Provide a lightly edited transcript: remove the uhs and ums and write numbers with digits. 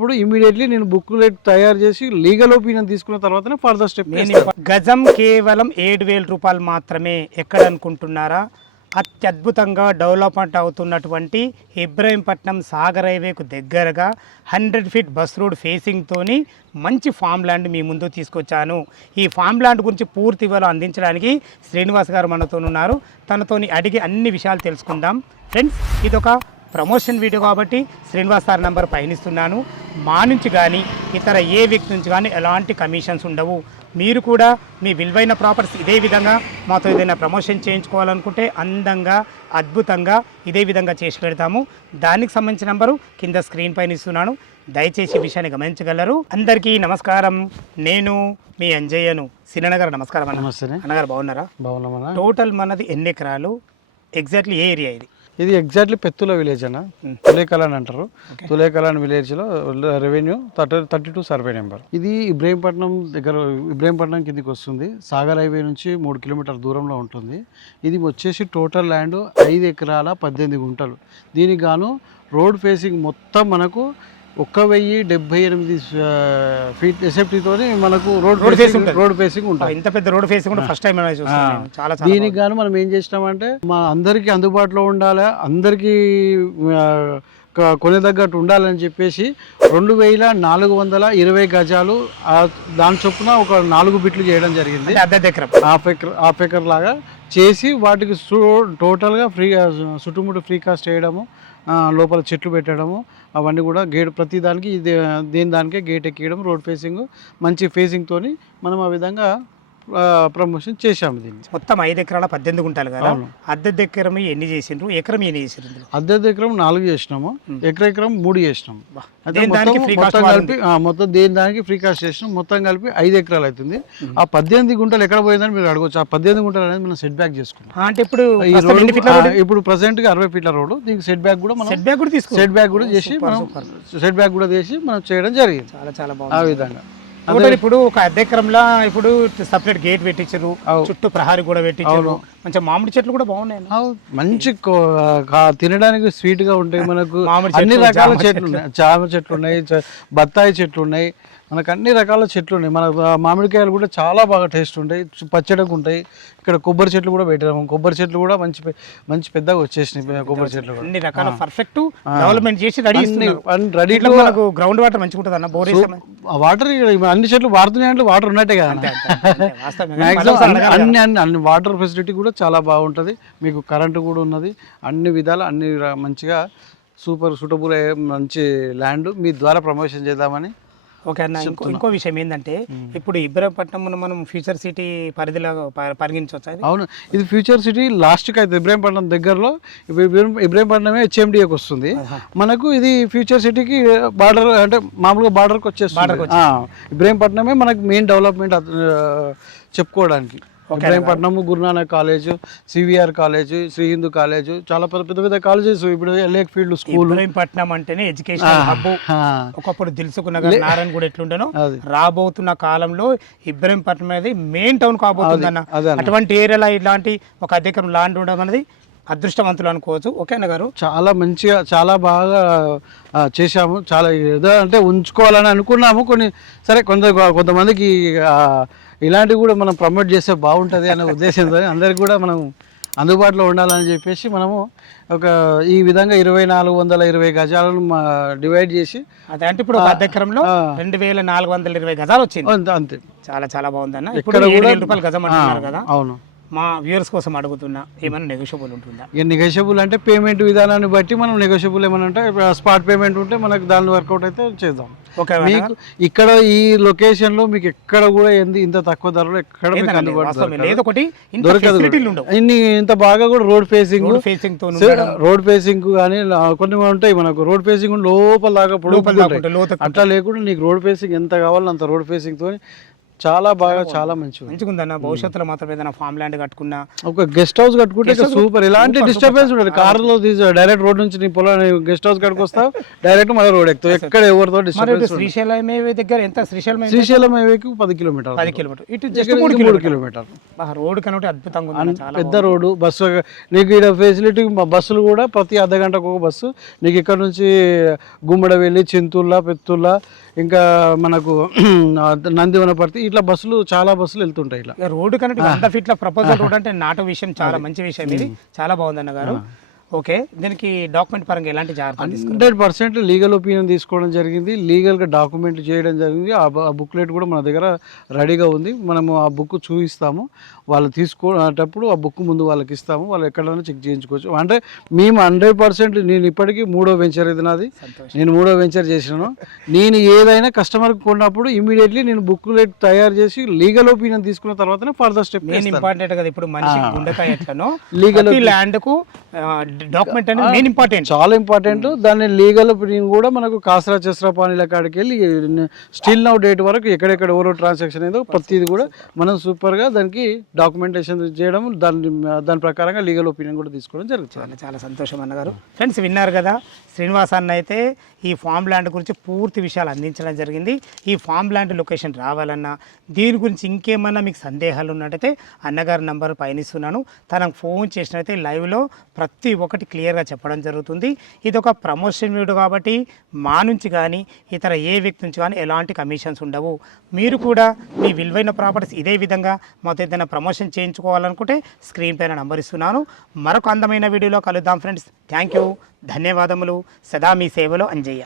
ఇప్పుడు ఇమీడియట్లీ నేను బుక్లెట్ తయారు చేసి లీగల్ ఒపీనియన్ తీసుకున్న తర్వాతనే ఫర్దర్ స్టెప్. గజం కేవలం 7,000 రూపాయలు మాత్రమే. ఎక్కడ అనుకుంటున్నారా? అత్యద్భుతంగా డెవలప్మెంట్ అవుతున్నటువంటి ఇబ్రహీంపట్నం సాగర్ హైవేకు దగ్గరగా 100 ఫీట్ బస్ రోడ్ ఫేసింగ్తోని మంచి ఫామ్ ల్యాండ్ మీ ముందు తీసుకొచ్చాను. ఈ ఫామ్ ల్యాండ్ గురించి పూర్తి వివరాలు అందించడానికి శ్రీనివాస్ గారు మనతో ఉన్నారు. తనతోని అడిగి అన్ని విషయాలు తెలుసుకుందాం. ఫ్రెండ్స్, ఇదొక ప్రమోషన్ వీడియో కాబట్టి శ్రీనివాస్ సార్ నెంబర్ పయనిస్తున్నాను. మా నుంచి కానీ ఇతర ఏ వ్యక్తి నుంచి కానీ ఎలాంటి కమిషన్స్ ఉండవు. మీరు కూడా మీ విలువైన ప్రాపర్టీస్ ఇదే విధంగా మాతో ఏదైనా ప్రమోషన్ చేయించుకోవాలనుకుంటే అందంగా అద్భుతంగా ఇదే విధంగా చేసి పెడతాము. దానికి సంబంధించిన నెంబరు కింద స్క్రీన్ పైన ఇస్తున్నాను. దయచేసి విషయాన్ని గమనించగలరు. అందరికీ నమస్కారం. నేను మీ అంజయ్యను. సిననగర్ నమస్కారం అన్న. అన్నగారు బాగున్నారా? బాగున్నామన్నా. టోటల్ మనది ఎన్ని ఎకరాలు? ఎగ్జాక్ట్లీ ఏ ఏరియా ఇది? ఇది ఎగ్జాక్ట్లీ పెత్తుల విలేజ్ అన్న. తులేకలాన్ అంటారు. తులేకలాన్ విలేజ్లో రెవెన్యూ 32 సర్వే నెంబర్. ఇది ఇబ్రహీంపట్నం దగ్గర, ఇబ్రహీంపట్నం కిందికి వస్తుంది. సాగర్ హైవే నుంచి 3 కిలోమీటర్ల దూరంలో ఉంటుంది. ఇది వచ్చేసి టోటల్ ల్యాండ్ 5 ఎకరాల 18 గుంటలు. దీనికి గాను రోడ్ ఫేసింగ్ మొత్తం మనకు 1078 ఫీట్ ఎస్ఎఫ్టీతో మనకు రోడ్ ఫేసింగ్ ఉంటుంది. ఇంత పెద్ద రోడ్ ఫేసింగ్ కూడా ఫస్ట్ టైం చాలా. దీనికి గాను మనం ఏం చేసినామంటే మా అందరికీ అందుబాటులో ఉండాలి, అందరికీ కొనే తగ్గట్టు ఉండాలని చెప్పేసి 2420 గజాలు దాని చొప్పున ఒక 4 బిట్లు చేయడం జరిగింది. హాఫ్ ఎకర్ లాగా చేసి వాటికి టోటల్గా ఫ్రీ చుట్టుముట్టు ఫ్రీ కాస్ట్ చేయడము, లోపల చెట్లు పెట్టడము, అవన్నీ కూడా గేట్ ప్రతి దానికి దేని దానికే గేట్ ఎక్కియడం, రోడ్ ఫేసింగ్ మంచి ఫేసింగ్తోని మనం ఆ విధంగా ప్రమోషన్ చేశాము. దీన్ని మొత్తం 5 ఎకరాల 18 గుంటలు కదా. అద్దె ఎకరం ఎన్ని చేసిండ్రు? ఎకరం ఎన్ని చేసిండ్రు? అద్దె ఎకరం 4 చేసినాము, ఎకరం 3 చేసినాము. మొత్తం దేని దానికి ఫ్రీ కాస్ట్ చేసినాం. మొత్తం కలిపి 5 ఎకరాలు అవుతుంది. ఆ 18 గుంటలు ఎక్కడ పోయిందని మీరు అడగవచ్చు. ఆ 18 గుంటలు అనేది మనం సెట్ బ్యాక్ చేసుకున్నాం. అంటే ఇప్పుడు ప్రెసెంట్ గా 60 ఫీట్ల రోడ్డు. దీనికి సెట్ బ్యాక్ కూడా మనం సెట్ బ్యాక్ కూడా చేసి మనం చేయడం జరిగింది. చాలా బాగుంది. ఆ విధంగా ఇప్పుడు ఒక అద్దె ఎకరంలో ఇప్పుడు సపరేట్ గేట్ పెట్టించారు, చుట్టూ ప్రహారీ కూడా పెట్టించారు. మంచి మామిడి చెట్లు కూడా బాగున్నాయి. మంచి తినడానికి స్వీట్ గా ఉంటాయి. మనకు అన్ని రకాల చెట్లు ఉన్నాయి. జామ చెట్లు ఉన్నాయి, బత్తాయి చెట్లు ఉన్నాయి, మనకు అన్ని రకాల చెట్లు ఉన్నాయి. మన మామిడికాయలు కూడా చాలా బాగా టేస్ట్ ఉంటాయి, పచ్చడిగా ఉంటాయి. ఇక్కడ కొబ్బరి చెట్లు కూడా పెట్టాము. కొబ్బరి చెట్లు కూడా మంచి పెద్దగా వచ్చేసినాయి. కొబ్బరి చెట్లు అన్ని రకాల పర్ఫెక్ట్ డెవలప్మెంట్ చేసి రెడీ. గ్రౌండ్ వాటర్ మంచిగా ఉంటుంది అన్న. బోర్ వాటర్ అన్ని చెట్లు వాడుతున్నాయంటే వాటర్ ఉన్నట్టే కదా. అన్ని వాటర్ ఫెసిలిటీ కూడా చాలా బాగుంటుంది. మీకు కరెంటు కూడా ఉన్నది. అన్ని విధాలు అన్ని మంచిగా సూటబుల్ మంచి ల్యాండ్ మీ ద్వారా ప్రమోషన్ చేద్దామని. ఓకే అన్న. ఇంకో విషయం ఏంటంటే ఇప్పుడు ఇబ్రహీంపట్నం మనం ఫ్యూచర్ సిటీ పరిధిలో పరిగణించవచ్చు. అవును, ఇది ఫ్యూచర్ సిటీ లాస్ట్కి అయితే ఇబ్రహీంపట్నం దగ్గరలో. ఇబ్రహీంపట్నమే హెచ్ఎండిఏకి వస్తుంది. మనకు ఇది ఫ్యూచర్ సిటీకి బార్డర్, అంటే మామూలుగా బార్డర్కి వచ్చేస్తుంది. ఇబ్రహీంపట్నమే మనకు మెయిన్ డెవలప్మెంట్ చెప్పుకోవడానికి. Ibrahimpatnam Guru Nanak college, CVR college, Shri Hindu college, చాలా పెద్ద కాలేజెస్. ఇప్పుడు లేక్ ఫీల్డ్ స్కూల్. ఇబ్రహీంపట్నం అంటేనే ఎడ్యుకేషన్ హబ్. ఒకప్పుడు దిల్సుకున్న నారాయణ కూడా ఎట్లుంటానో రాబోతున్న కాలంలో ఇబ్రహీంపట్నం అనేది మెయిన్ టౌన్ కాబోతుంది అన్న. అటువంటి ఏరియాలో ఇలాంటి ఒక అధికారం ల్యాండ్ ఉండడం అనేది అదృష్టవంతులు అనుకోవచ్చు. ఓకేనా గారు? చాలా మంచిగా చాలా బాగా చేశాము. చాలా ఏదో అంటే ఉంచుకోవాలని అనుకున్నాము. సరే కొంతమందికి ఇలాంటివి కూడా మనం ప్రమోట్ చేస్తే బాగుంటుంది అనే ఉద్దేశంతో అందరికి కూడా మనం అందుబాటులో ఉండాలని చెప్పేసి మనము ఒక ఈ విధంగా 2420 గజాలను డివైడ్ చేసి, అదే అంటే ఇప్పుడు ఒక ఎకరంలో 2420 గజాలు వచ్చింది. అంతే. చాలా బాగుందన్న. ఇప్పుడు 7,000 రూపాయలు గజం అంటున్నారు కదా. అవును. మా వ్యూవర్స్ కోసం అడుగుతున్నా, ఏమైనా నెగోషియబుల్ ఉంటుందా? నెగోషియబుల్ అంటే పేమెంట్ విధానాన్ని బట్టి మనం నెగోషియబుల్ ఏమైనా అంటే స్పాట్ పేమెంట్ ఉంటే మనకు దాని వర్కౌట్ అయితే చేద్దాం. మీకు ఇక్కడ ఈ లొకేషన్ లో మీకు ఎక్కడ కూడా ఇంత తక్కువ ధరలో ఎక్కడ మీకు అందుబాటులో దొరకదు. ఇంత బాగా కూడా రోడ్ ఫేసింగ్ కానీ కొన్ని ఉంటాయి మనకు. రోడ్ ఫేసింగ్ లోపల దాకా అట్లా లేకుండా నీకు రోడ్ ఫేసింగ్ ఎంత కావాలో అంత రోడ్ ఫేసింగ్ తో చాలా బాగా చాలా మంచిగా మంచిగా ఉందన్న. భవిష్యత్తులో మాత్రం ఏదైనా ఫామ్ ల్యాండ్ కట్టుకున్నా, ఒక గెస్ట్ హౌస్ కట్టుకుంటే సూపర్. ఎలాంటి డిస్టర్బెన్స్ ఉండదు. కారులో డైరెక్ట్ రోడ్ నుంచి నీ పొలం గెస్ట్ హౌస్ కట్టుకు వస్తావు, డైరెక్ట్ మళ్ళీ రోడ్ ఎక్కుతావు, ఎక్కడ ఎవరితో డిస్టర్బెన్స్. శ్రీశైలం హైవే దగ్గర ఎంత? శ్రీశైలం హైవేకి 10 కిలోమీటర్, 10 కిలోమీటర్, ఇటు జస్ట్ 3 కిలోమీటర్. రోడ్ కనుక అద్భుతంగా ఉంది, చాలా పెద్ద రోడ్డు. బస్సు నీకు ఇక్కడ ఫెసిలిటీ, బస్సులు కూడా ప్రతి అర్ధ గంటకు ఒక బస్సు నీకు ఇక్కడ నుంచి గుమ్మడవెల్లి, చింతూర్ల, పెత్తుల్లా, ఇంకా మనకు నందివనపర్తి, ఇట్లా బస్సులు చాలా బస్సులు వెళ్తుంటాయి. ఇట్లా రోడ్డు కనుక 100 ఫీట్ల ప్రపోజల్ రోడ్ అంటే నాటు విషయం, చాలా మంచి విషయం ఇది, చాలా బాగుంది అన్న గారు. ఓకే, దీనికి డాక్యుమెంట్ పరంగా ఎలాంటి జాగ్రత్తలు తీసుకున్నారు? 100% లీగల్ ఒపీనియన్ తీసుకోవడం జరిగింది, లీగల్గా డాక్యుమెంట్ చేయడం జరిగింది. ఆ బుక్లెట్ కూడా మన దగ్గర రెడీగా ఉంది. మనము ఆ బుక్ చూపిస్తాము, వాళ్ళు తీసుకునేటప్పుడు ఆ బుక్ ముందు వాళ్ళకి ఇస్తాము, వాళ్ళు ఎక్కడైనా చెక్ చేయించుకోవచ్చు. అంటే మేము 100%, నేను ఇప్పటికీ 3వ వెంచర్ ఇది నాది, నేను 3వ వెంచర్ చేసినాను. నేను ఏదైనా కస్టమర్కి కొన్నప్పుడు ఇమీడియట్లీ నేను బుక్లెట్ తయారు చేసి లీగల్ ఒపీనియన్ తీసుకున్న తర్వాతనే ఫర్దర్ స్టెప్. మెయిన్ ఇంపార్టెంట్ కదా, ఇప్పుడు మనిషి గుండెకాయ ఎట్లనో లీగల్ ల్యాండ్ కు డాక్యుమెంట్ అనేది మెయిన్ ఇంపార్టెంట్, చాలా ఇంపార్టెంట్. దాన్ని లీగల్ ఒపీనియన్ కూడా మనకు కాసరా చెస్రా పానీల కాడికి వెళ్ళి స్టిల్ నౌ డేట్ వరకు ఎక్కడెక్కడ ఎవరో ట్రాన్సాక్షన్ ఏదో ప్రతిది కూడా మనం సూపర్గా దానికి డాక్యుమెంటేషన్ చేయడం, దాని ప్రకారంగా లీగల్ ఒపీనియన్ కూడా తీసుకోవడం జరుగుతుంది. చాలా చాలా సంతోషం అన్నగారు. ఫ్రెండ్స్ విన్నారు కదా, శ్రీనివాస్ అన్న అయితే ఈ ఫామ్ ల్యాండ్ గురించి పూర్తి విషయాలు అందించడం జరిగింది. ఈ ఫామ్ ల్యాండ్ లొకేషన్ రావాలన్నా, దీని గురించి ఇంకేమన్నా మీకు సందేహాలు ఉన్నట్టయితే అన్నగారి నంబర్ పయనిస్తున్నాను, తనకు ఫోన్ చేసినట్టయితే లైవ్లో ప్రతి ఒక్కటి క్లియర్గా చెప్పడం జరుగుతుంది. ఇది ఒక ప్రమోషన్ వీడియో కాబట్టి మా నుంచి కానీ ఇతర ఏ వ్యక్తి నుంచి కానీ ఎలాంటి కమిషన్స్ ఉండవు. మీరు కూడా మీ విలువైన ప్రాపర్టీస్ ఇదే విధంగా మాతో ఏదైనా ప్రమోషన్ చేయించుకోవాలనుకుంటే స్క్రీన్ పైన నంబర్ ఇస్తున్నాను. మరొక అందమైన వీడియోలో కలుద్దాం ఫ్రెండ్స్. థ్యాంక్ యూ, ధన్యవాదములు. సదా మీ సేవలో అంజయ్య.